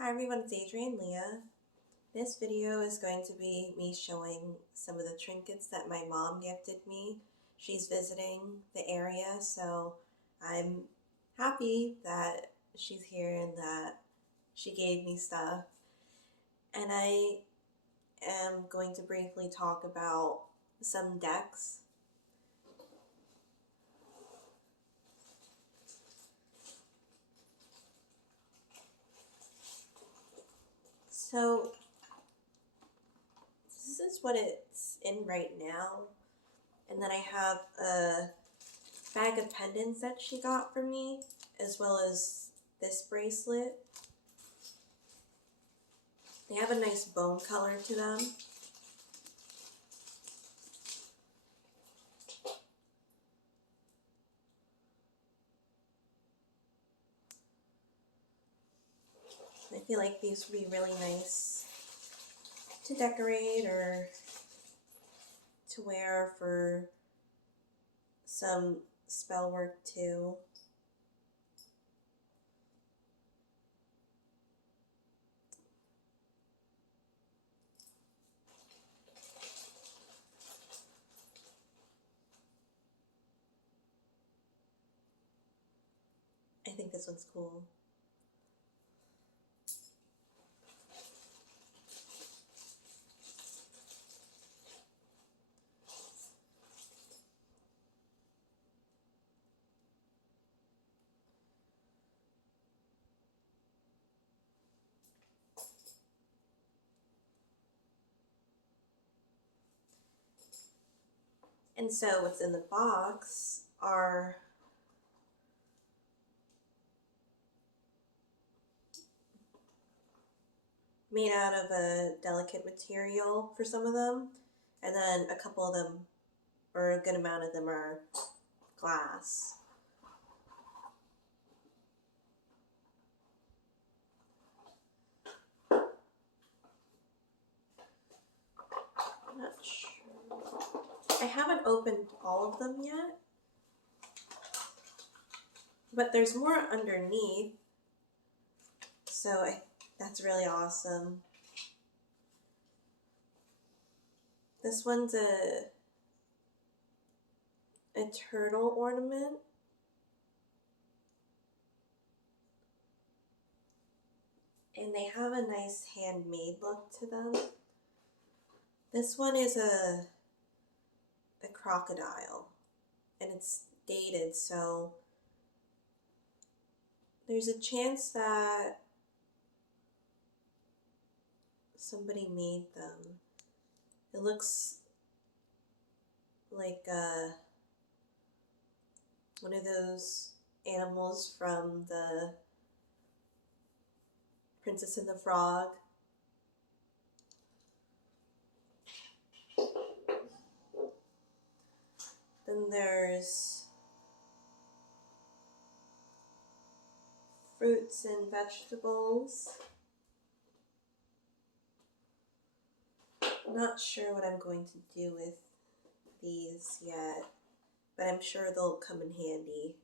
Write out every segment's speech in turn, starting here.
Hi everyone, it's Adrienne Leah. This video is going to be me showing some of the trinkets that my mom gifted me. She's visiting the area, so I'm happy that she's here and that she gave me stuff. And I am going to briefly talk about some decks. So this is what it's in right now. And then I have a bag of pendants that she got for me, as well as this bracelet. They have a nice bone color to them. I feel like these would be really nice to decorate or to wear for some spell work too. I think this one's cool. And so what's in the box are made out of a delicate material for some of them, and then a couple of them, or a good amount of them, are glass. I'm not sure. I haven't opened all of them yet, but there's more underneath, so that's really awesome. This one's a turtle ornament. And they have a nice handmade look to them. This one is a crocodile, and it's dated, so there's a chance that somebody made them. It looks like one of those animals from the Princess and the Frog. Then there's fruits and vegetables. I'm not sure what I'm going to do with these yet, but I'm sure they'll come in handy.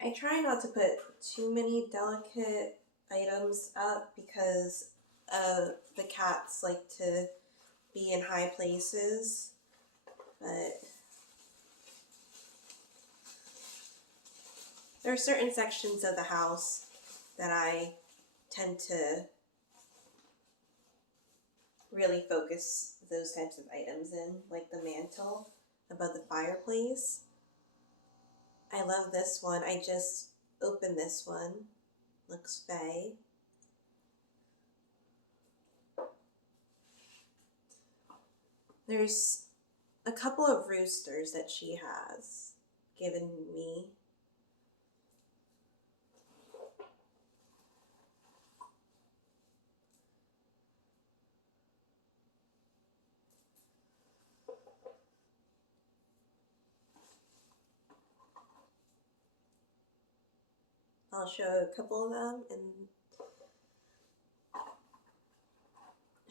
I try not to put too many delicate items up because the cats like to be in high places, but there are certain sections of the house that I tend to really focus those types of items in, like the mantle above the fireplace. I love this one. I just opened this one. Looks fey. There's a couple of roosters that she has given me. I'll show a couple of them and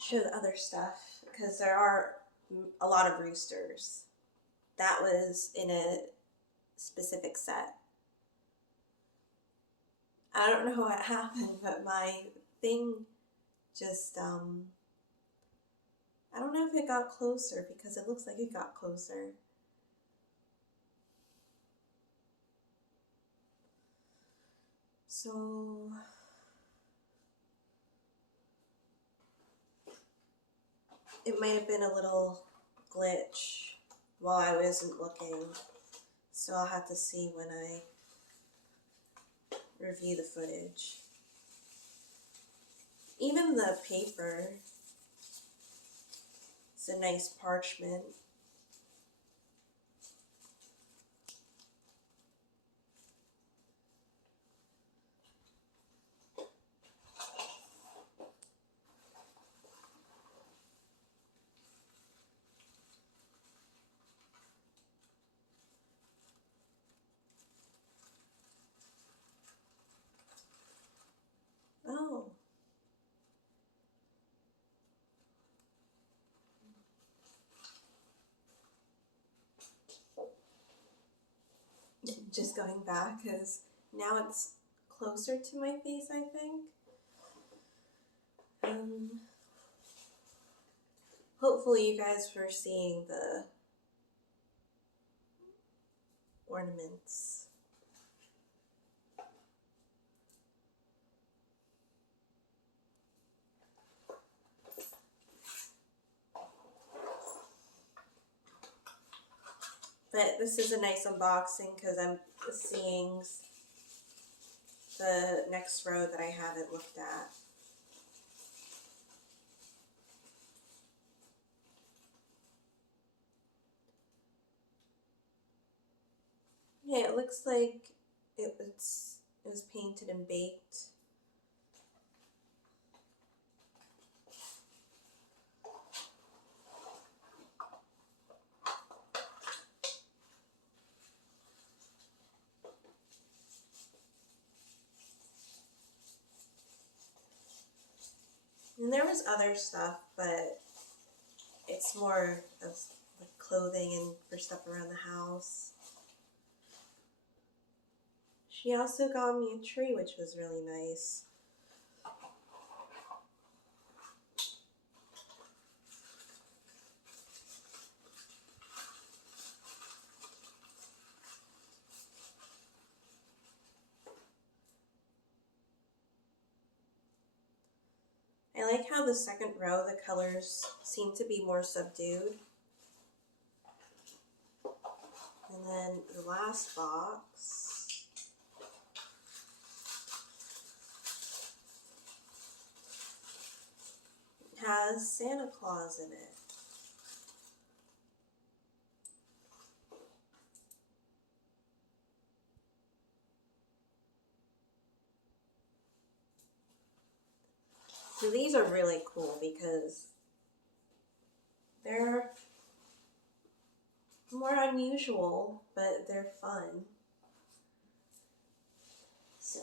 show the other stuff, because there are a lot of roosters. That was in a specific set. I don't know what happened, but my thing just, I don't know if it got closer because it looks like it got closer. So, it might have been a little glitch while I wasn't looking. So I'll have to see when I review the footage. Even the paper, it's a nice parchment. Oh. Just going back because now it's closer to my face, I think. Hopefully you guys were seeing the ornaments. But this is a nice unboxing because I'm seeing the next row that I haven't looked at. Yeah, it looks like it was painted and baked. And there was other stuff, but it's more of like clothing and for stuff around the house. She also got me a tree, which was really nice. I like how the second row, the colors seem to be more subdued. And then the last box has Santa Claus in it. So these are really cool because they're more unusual, but they're fun. So,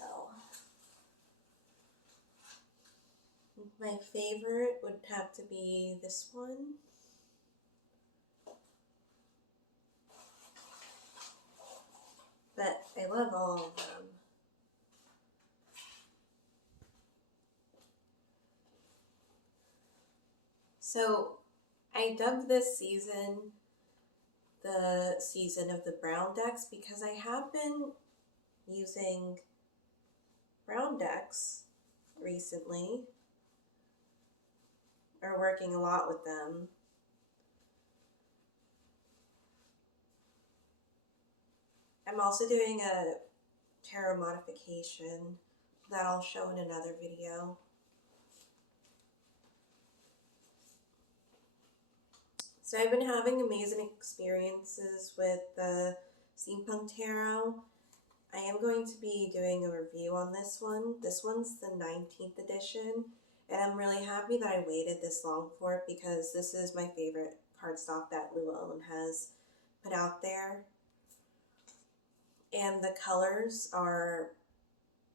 my favorite would have to be this one. But I love all of them. So, I dubbed this season the season of the brown decks because I have been using brown decks recently, or working a lot with them. I'm also doing a tarot modification that I'll show in another video. So I've been having amazing experiences with the Steampunk Tarot. I am going to be doing a review on this one. This one's the 19th edition, and I'm really happy that I waited this long for it because this is my favorite cardstock that Llewellyn has put out there. And the colors are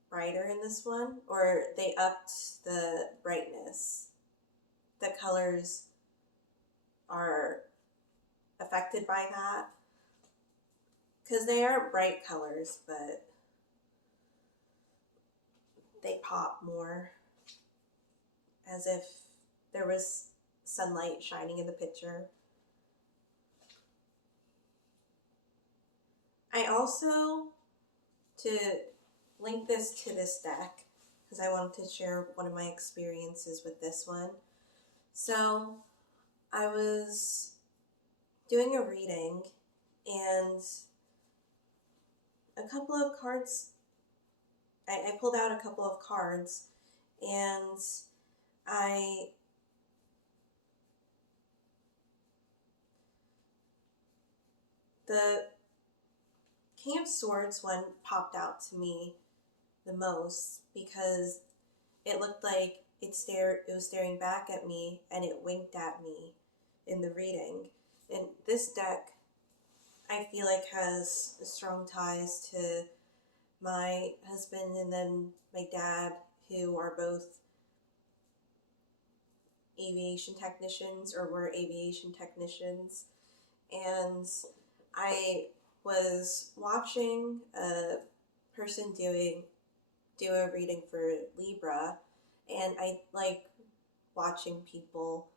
brighter in this one, or they upped the brightness. The colors are affected by that because they are bright colors, but they pop more, as if there was sunlight shining in the picture. I also, to link this to this deck, because I wanted to share one of my experiences with this one. So I was doing a reading, and a couple of cards, I pulled out a couple of cards, and the King of Swords one popped out to me the most because it looked like it was staring back at me, and it winked at me in the reading. And this deck, I feel like, has strong ties to my husband and then my dad, who are both aviation technicians, or were aviation technicians. And I was watching a person do a reading for Libra, and I like watching people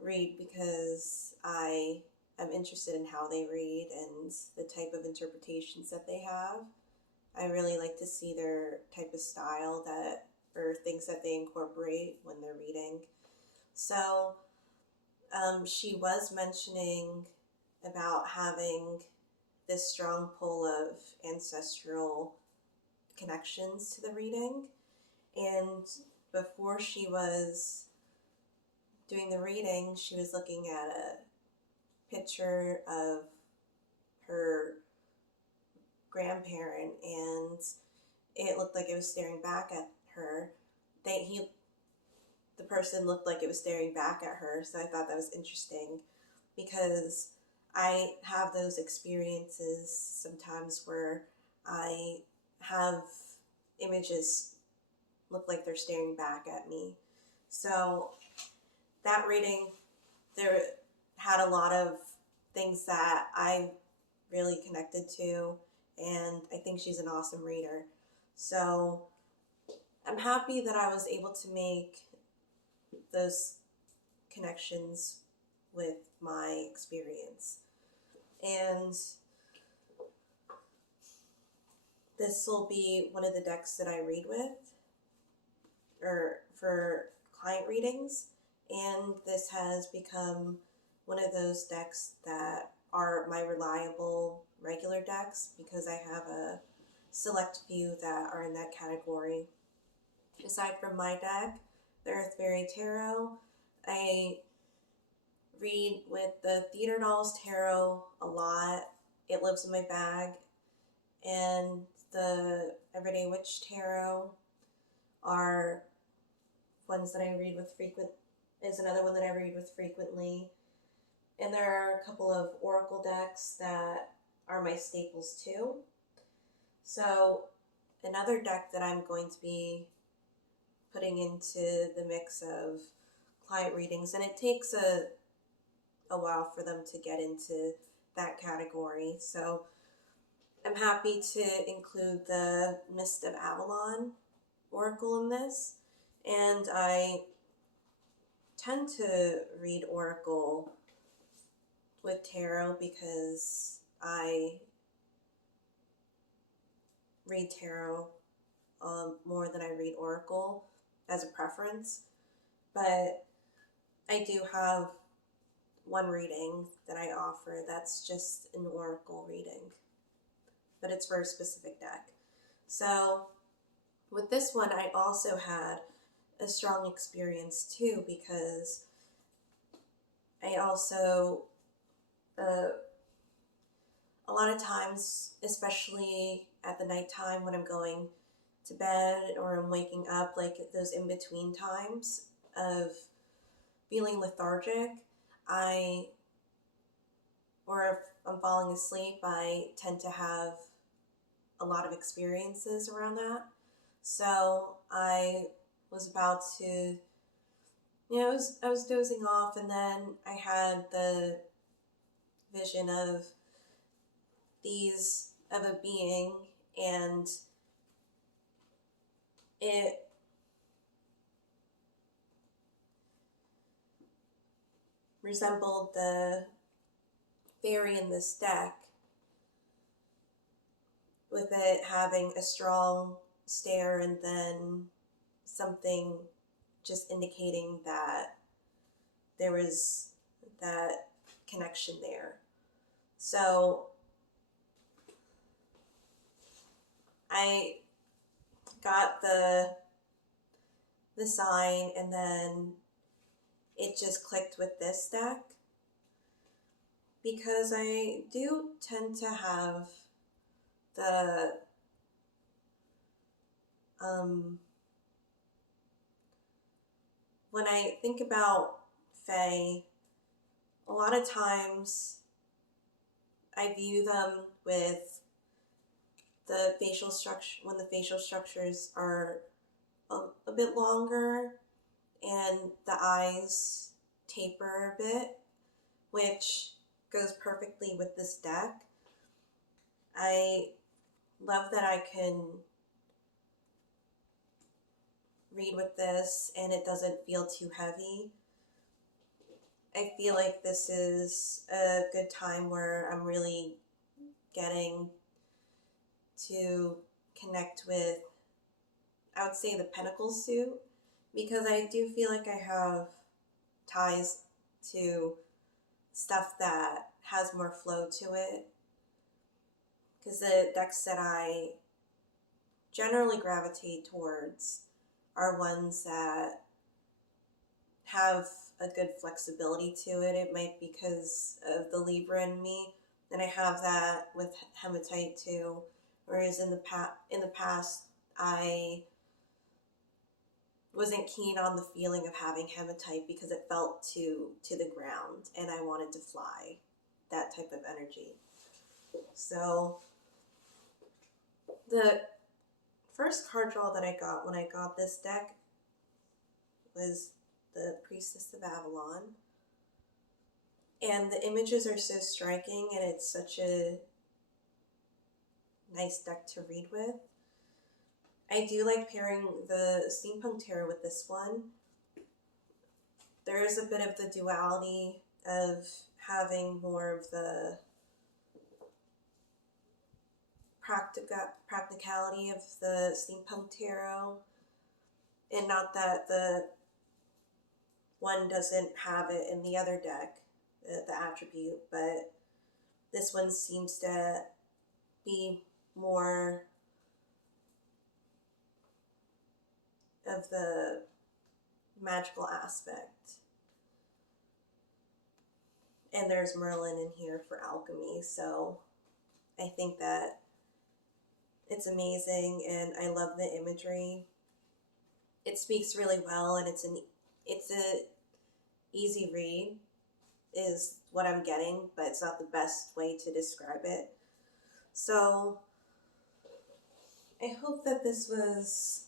read because I am interested in how they read and the type of interpretations that they have. I really like to see their type of style or things that they incorporate when they're reading. So she was mentioning about having this strong pull of ancestral connections to the reading. And before she was doing the reading, she was looking at a picture of her grandparent, and it looked like it was staring back at her. The person looked like it was staring back at her, so I thought that was interesting because I have those experiences sometimes where I have images look like they're staring back at me. So that reading, there had a lot of things that I really connected to, and I think she's an awesome reader. So I'm happy that I was able to make those connections with my experience. And this will be one of the decks that I read with, or for client readings, and this has become one of those decks that are my reliable regular decks because I have a select few that are in that category. Aside from my deck, the Earth Fairy Tarot, I read with the Theater Dolls Tarot a lot. It lives in my bag. And the Everyday Witch Tarot are ones that I read with is another one that I read with frequently. And there are a couple of Oracle decks that are my staples too. So another deck that I'm going to be putting into the mix of client readings, and it takes a while for them to get into that category. So I'm happy to include the Mists of Avalon Oracle in this, and I tend to read Oracle with tarot because I read tarot more than I read Oracle as a preference, but I do have one reading that I offer that's just an Oracle reading, but it's for a specific deck. So with this one, I also had a strong experience too, because I also, a lot of times, especially at the nighttime when I'm going to bed or I'm waking up, like those in-between times of feeling lethargic, or if I'm falling asleep, I tend to have a lot of experiences around that. So I was about to, I was dozing off, and then I had the vision of a being, and it resembled the fairy in this deck, with it having a strong stare and then something just indicating that there was that connection there. So I got the sign, and then it just clicked with this deck, because I do tend to have the when I think about Fae, a lot of times I view them with the facial structure, when the facial structures are a bit longer and the eyes taper a bit, which goes perfectly with this deck. I love that I can read with this and it doesn't feel too heavy. I feel like this is a good time where I'm really getting to connect with, I would say, the Pentacles suit, because I do feel like I have ties to stuff that has more flow to it, because the decks that I generally gravitate towards are ones that have a good flexibility to it. It might be because of the Libra in me, and I have that with hematite too. Whereas in the past, I wasn't keen on the feeling of having hematite because it felt to the ground, and I wanted to fly, that type of energy. So the first card draw that I got when I got this deck was the Priestess of Avalon. And the images are so striking, and it's such a nice deck to read with. I do like pairing the Steampunk Tarot with this one. There is a bit of the duality of having more of the practicality of the Steampunk Tarot, and not that the one doesn't have it in the other deck, the attribute, but this one seems to be more of the magical aspect. And there's Merlin in here for alchemy, so I think that it's amazing, and I love the imagery. It speaks really well, and it's a easy read is what I'm getting, but it's not the best way to describe it. So I hope that this was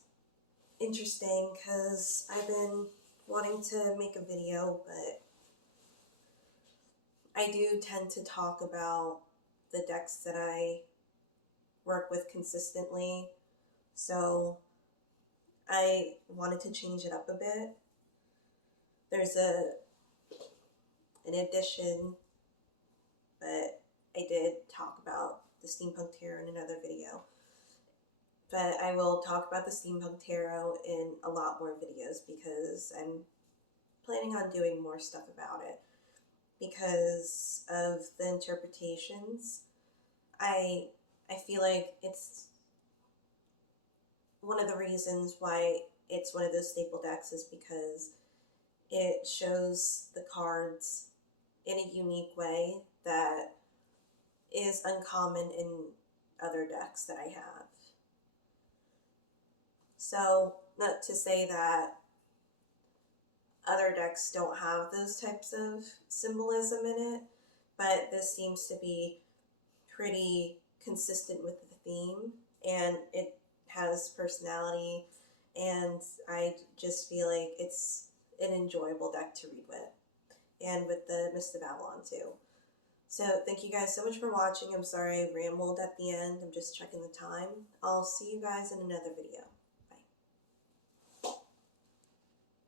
interesting, because I've been wanting to make a video, but I do tend to talk about the decks that I work with consistently, so I wanted to change it up a bit. There's an addition, but I did talk about the Steampunk Tarot in another video. But I will talk about the Steampunk Tarot in a lot more videos, because I'm planning on doing more stuff about it. Because of the interpretations, I feel like it's one of the reasons why it's one of those staple decks is because it shows the cards in a unique way that is uncommon in other decks that I have. So, not to say that other decks don't have those types of symbolism in it, but this seems to be pretty consistent with the theme, and it has personality, and I just feel like it's an enjoyable deck to read with, and with the Mists of Avalon too. So thank you guys so much for watching. I'm sorry I rambled at the end. I'm just checking the time. I'll see you guys in another video.